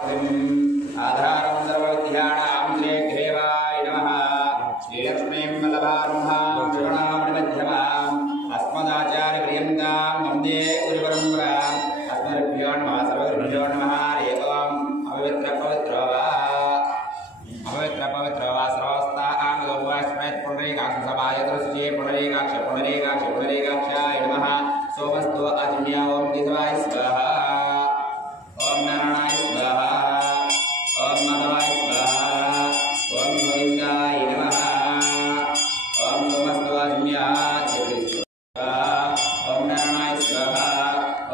आधारं सर्वविद्यानां श्रीग्रीवाय नमः। श्रीलक्ष्मीं वल्लभारम्भां विगुणामणिमध्यमाम् अस्मदाचार्यपर्यन्तां वन्दे गुरुपरम्पराम्। अस्मद्भ्यो नमः सर्वगुरुभ्यो नमः। हरि ओम्। अपवित्रपवित्रो वा सर्वस्तां लोकवास्मैत् पुण्डरीकाक्षसमायतरुचिये पुण्डरीकाक्षाय नमः। सोमस्तु अजन्या ओं दिवाय स्वाहा। ओं नारायणाय स्वाहा। ओं माधवाय स्वाहा। ओं गोविन्दाय नमः। ओं सोमस्तु अजन्या ओं नारायणाय स्वाहा।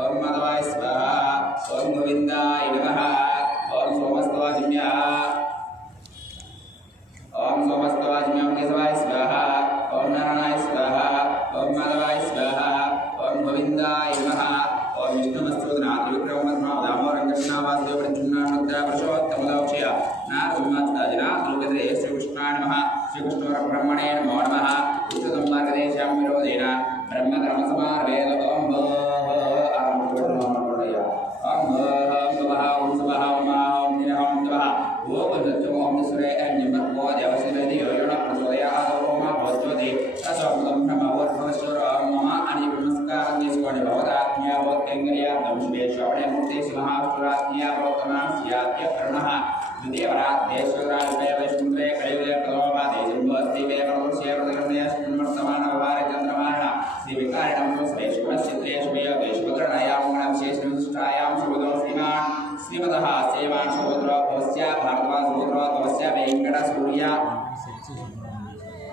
ओं माधवाय स्वाहा। ओं गोविन्दाय नमः। ओं सोमस्तु अजन्या ओं सोमस्तवाज्ञां केशवाय स्वाहा। ओं नारायणाय स्वाहा। ओं माधवाय स्वाहा। ओं गोविन्दाय नमः। ओं विष्णुमस्तुनाथ विक्रमनाथ दामोरंगनावासदेव प्रद्युम्नानुद्रा पुरुषोत्तमदौक्ष्य नारसिंहात्ताजना दुर्गदे श्रीकृष्णाय नमः। श्रीकृष्णपरब्रह्मणे नमो नमः। विष्णुसंमार्गदेशां विरोधेन ब्रह्मधर्मसमारभेद ओं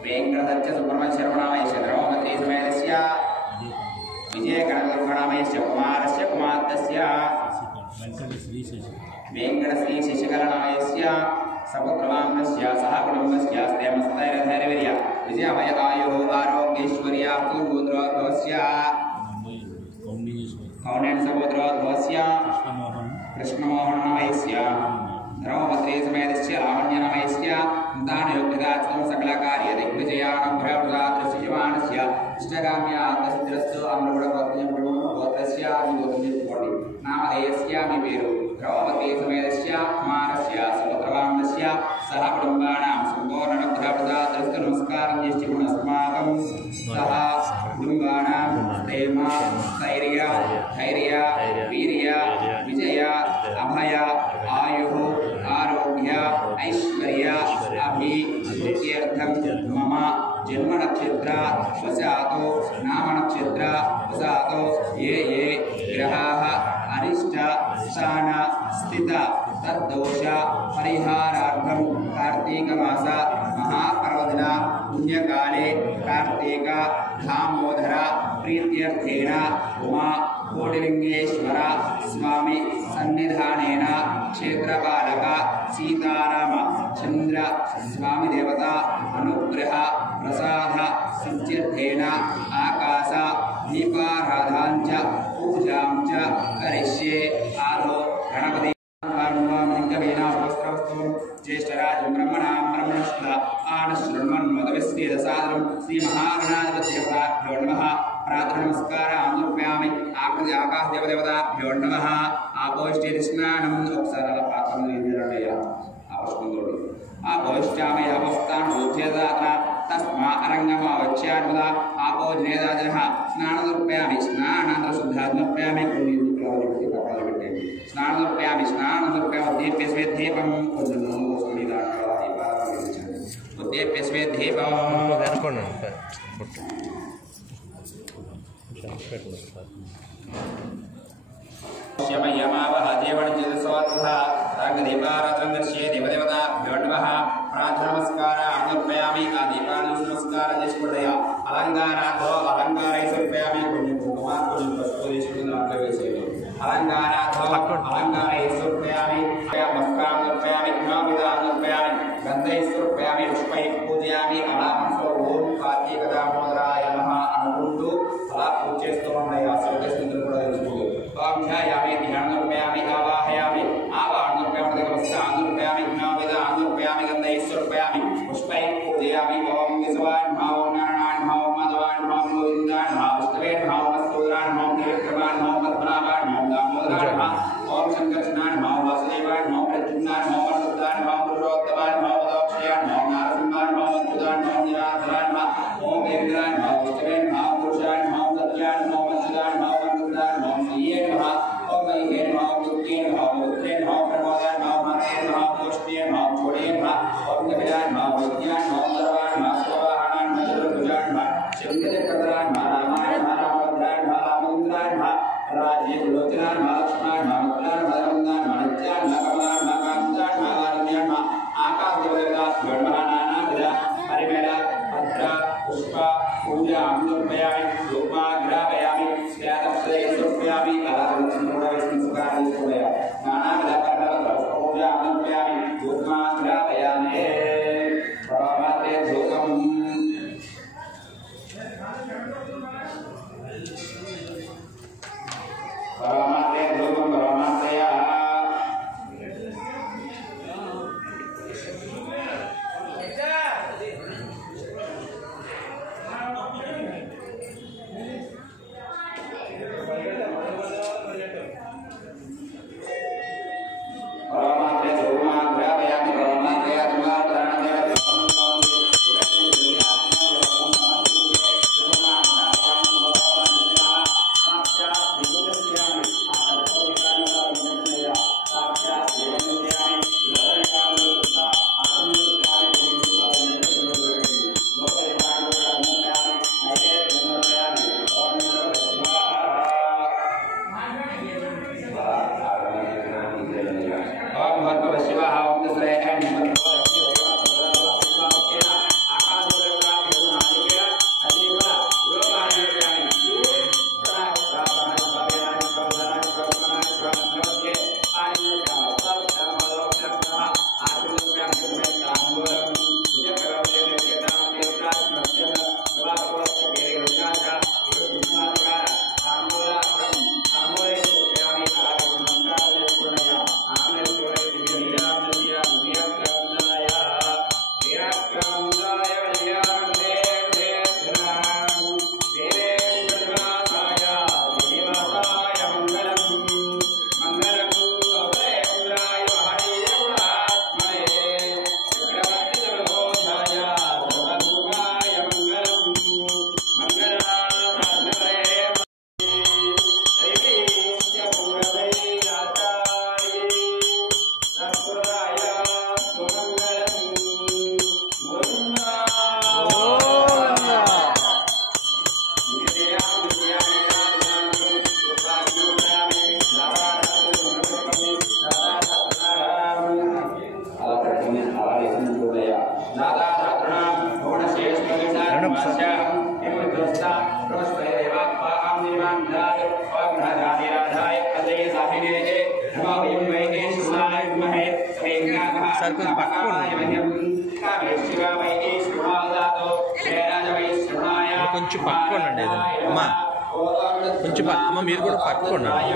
वेंकटदत्त सुब्रह्मण्यशर्मणामयस्य द्रौपदी समेतस्य विजयगणगणनामयस्य कुमारस्य कुमारस्य वेंकटश्री शशिकलनामयस्य सपुत्रवामनस्य सह कुटुम्बस्य स्तेमस्तैर्धैर्यवीर्य विजयमय आयुः आरोग्यैश्वर्यार्थगोत्रोद्भवस्य कौण्डिन्य सपुत्रोद्भवस्य कृष्णमोहननामयस्य द्रौपदी समेतस्य लावण्यनामयस्य दानयोग्यदाचनं सकलकार्यदिग्विजयानुग्रहप्रदातृशिवानस्य इष्टकाम्यान्तसिद्धिरस्तु अमृतगोत्रस्य नामधेयस्यामि पेरु द्रौपदी समेतस्य कुमारस्य सुपुत्रवामनस्य सह कुटुम्बानां सम्पूर्णानुग्रहप्रदातृस्तु नमस्कारं यश्चिपुनस्माकं सह कुटुम्बानां प्रेम स्थैर्य धैर्य वीर्य विजय अभय आयुः आरोग्य ऐश्वर्य अभिवृद्ध्यर्थं मम जन्म नक्षत्र वसातो नाम नक्षत्र वसातो ये ये ग्रहाः अरिष्ट स्थान स्थित तद्दोष परिहारार्थं कार्तिक मास महापर्वदिन पुण्यकाले कार्तिक दामोदर प्रीत्यर्थेन उमा कोटिलिंगेश्वर स्वामी सन्निधानेन क्षेत्रपालक सीताराम चंद्र स्वामी देवता अनुग्रह प्रसाद सिद्ध्यर्थेन आकाश दीपाराधनां च पूजां च करिष्ये। आदौ गणपति ज्येष्ठराजं ब्रह्मणां ब्रह्मणस्पद आनशृण्वन्मोदविश्रीदसादरं श्रीमहागणाधिपतिदेवताभ्यो नमः। प्रातःनमस्कारान् समर्पयामि। आकाशदेवताभ्यो नमः। आपोष्टिस्नानम् अप्सरपात्रं आपोष्टामि अवस्थानोच्यदात्र तस्मा अरङ्गमावच्यान्वदा आपोजनेदाजनः स्नानमर्पयामि। स्नानानन्तरशुद्धात्मर्पयामि। स्नानमर्पयामि। स्नानमर्पयामि। दीप्य स्वेद्धीपं उद्दीप्य स्वेद्धीपं श्यमयमावह देवणजितसोत्तः रङ्गदीपाराधनदर्श्ये देवदेवताभ्यो नमः। प्रातःनमस्कारान् समर्पयामि। दीपानमस्कारं निष्कुर्वय अलङ्कारार्थो अलङ्कारैः समर्पयामि। अलङ्कारार्थो अलङ्कारैः समर्पयामि। वस्त्रान् समर्पयामि। गुणाविधान् समर्पयामि। गन्धैः समर्पयामि। पुष्पैः पूजयामि। अलामसो ओं कार्तिकदामोदराय नमः अनुकुण्डु फलापूज्यस्तोमया सर्वस्मिन्द्रपुरदर्शुः ओं ध्यायामि। ध्यानमर्पयामि। आवाहयामि। आवाहनमर्पयामि। वस्त्रान्मर्पयामि। गुणाविधान्मर्पयामि। गन्धैः समर्पयामि। पुष्पैः पूजयामि। ओं केशवाय नमः। ओं नारायणाय नमः। ओं माधवाय नमः। ओं गोविन्दाय नमः। विष्णवे नमः। ओं मस्तूराय नमः। ओं त्रिविक्रमाय नमः। ओं पद्मनाभाय नमः। ओं दामोदराय नमः। ओं शङ्करचन्द्राय नमः। ओं वासुदेवाय नमः। ఒకసారి కొంచెం పక్కన కొంచెం పక్కన ఉండండి అమ్మా కొంచెం అమ్మ మీరు కూడా పక్కన ఉండండి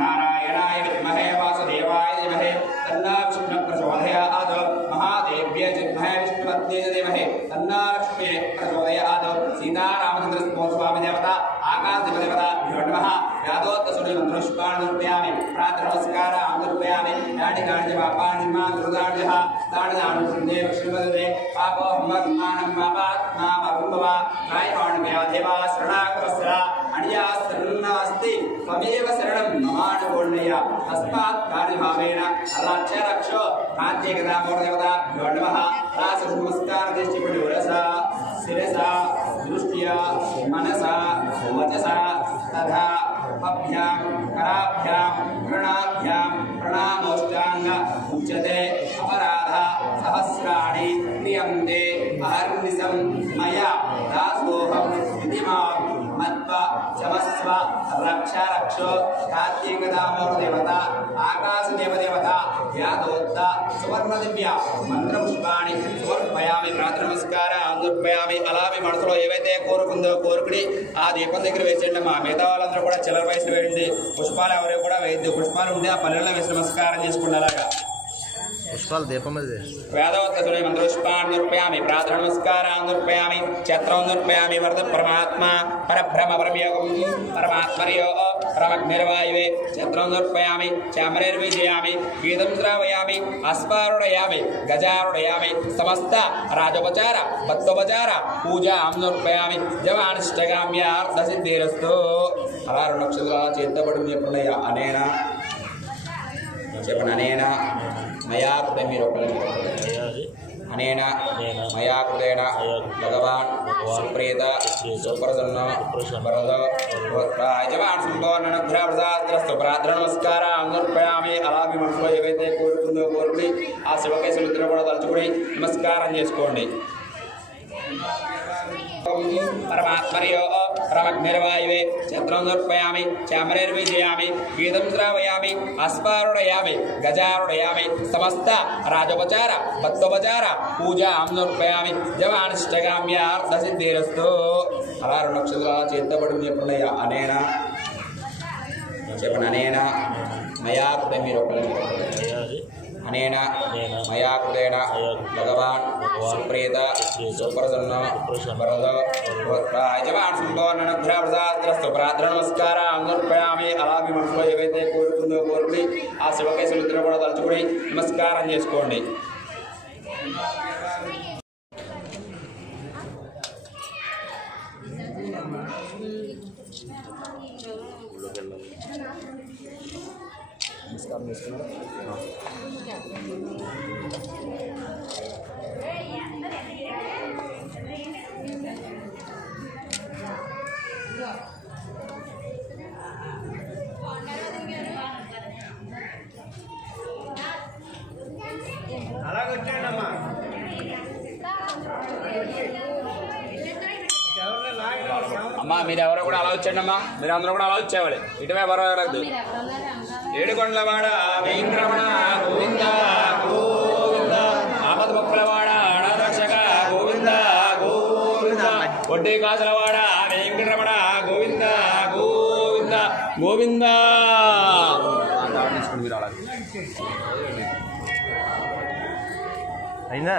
नारायणाय विद्महे वासुदेवाय धीमहि तन्नो विष्णुः प्रचोदयात् महादेव्यै विद्महे विष्णुपत्न्यै धीमहि तन्नो लक्ष्मीः प्रचोदयात् सीतारामचन्द्रस्वामी देवता आकाशदेवता नमः यादोत्तसुरे मन्त्रोष्पाणि प्रातःनमस्कारान् समर्पयामि याटिकानि पापानि मा दुर्गाणिः दानदानपुण्ये विष्णुपदे पापो मग्मानं पापात्मा मरुम्भवा कायमाणमेवदेवा शरणागतवत्सला अणिया शरणस्ति त्वमेव शरणं ममानुगोण्यया तस्मात् कार्यभावेन रक्ष कान्तिकदामोदेवता नमः रासनमस्कारदिष्टिपटिवरसा शिरसा दृष्ट्या मनसा वचसा तथा अभ्यां कराभ्यां प्रणाभ्यां प्रणामोष्टांग उच्यते अपराध सहस्राणि क्रियन्ते अहर्निशं मया दासोऽहम् इति मां मत्वा क्षमस्व रक्ष कार्तिकदामोदेवता आकाशदेवदेवता यादोत्ता सुवर्णदिव्या मंत्रपुष्पाणि समर्पयामि प्रातःनमस्कारान् समर्पयामि అలాగే మనసులో ఏవైతే కోరుకుందో కోరుకుని ఆ దీపం దగ్గర వేసేయండి మా మిగతా వాళ్ళందరూ కూడా చిల్లర వయసులో వేయండి పుష్పాలు ఎవరు కూడా వేయద్దు పుష్పాలు ఉంటే ఆ పల్లెల్లో వేసి నమస్కారం చేసుకోండి అలాగా పుష్పాలు దీపం వేదవత్తసురే మంత్రోష్పాన్ని నృపయామి ప్రాతఃనమస్కారాन् నృపయామి ఛత్రం నృపయామి వరద పరమాత్మ పరబ్రహ్మ పరమయోగం పరమాత్మర్యో పరమగ్నిర్వాయువే ఛత్రం నృపయామి చామరేర్విజయామి గీతం శ్రావయామి అస్పారుడయామి గజారుడయామి సమస్త రాజోపచార భక్తోపచార పూజాం నృపయామి జవానిష్టకామ్యార్థసిద్ధిరస్తు అలా 2 నక్షత్రాల చేతబడి చెప్పండియా అనేనా చెప్పండి అనేనా मया कृते अनेन मया कृतेन भगवान् सुप्रीत सुप्रसन्न वरद राजवान् संपूर्णनुग्रहप्रसादस्तु प्रातःनमस्कारान् समर्पयामि అలాగే మనసులో ఏవైతే కోరుకుందో కోరుకుని ఆ శివకేశవులిద్దరూ కూడా తలుచుకుని నమస్కారం చేసుకోండి परमात्मर्यो परमग्निर्वायुवे ಛತ್ರಂ ಸಮರ್ಪಯಾಮಿ ಚಾಮರೇರ್ವಿಜಯಾಮಿ ಗೀತಂ ಶ್ರಾವಯಾಮಿ ಅಸ್ಪಾರುಡಯಾಮಿ ಗಜಾರುಡಯಾಮಿ ಸಮಸ್ತ ರಾಜೋಪಚಾರ ಭಕ್ತೋಪಚಾರ పూజాం సమర్పయామి జవానిష్టకామ్యార్థసిద్ధిరస్తు అలా 2 నక్షత్రాల చేతబడి చెప్పండియా అనేనా చెప్పండి అనేనా మయా కృతే మీరు अनेन मया कृतेन भगवान् सुप्रीत सुप्रसन्न वरद राजवान् संपूर्णनुग्रहप्रसादस्तु प्रातःनमस्कारान् समर्पयामि అలాగే మనసులో ఏవైతే కోరుకుందో కోరుకుని ఆ శివకేశవులిద్దరూ కూడా తలుచుకుని నమస్కారం చేసుకోండి నమస్కారం చేసుకున్నారా అలాగొచ్చాడమ్మా అమ్మా మీరు ఎవరో కూడా అలా వచ్చండి అమ్మా మీరు అందరూ కూడా అలా వచ్చేవాళ్ళు ఇటువే పర్వాలేదు ఏడుకొండలవాడ వెంకటరమణ గోవింద గోవింద ఆపద మొక్కలవాడ అనాథరక్షక గోవింద గోవింద వడ్డీ కాసులవాడ వెంకటరమణ గోవింద గోవింద గోవింద మీరు అలా అయినా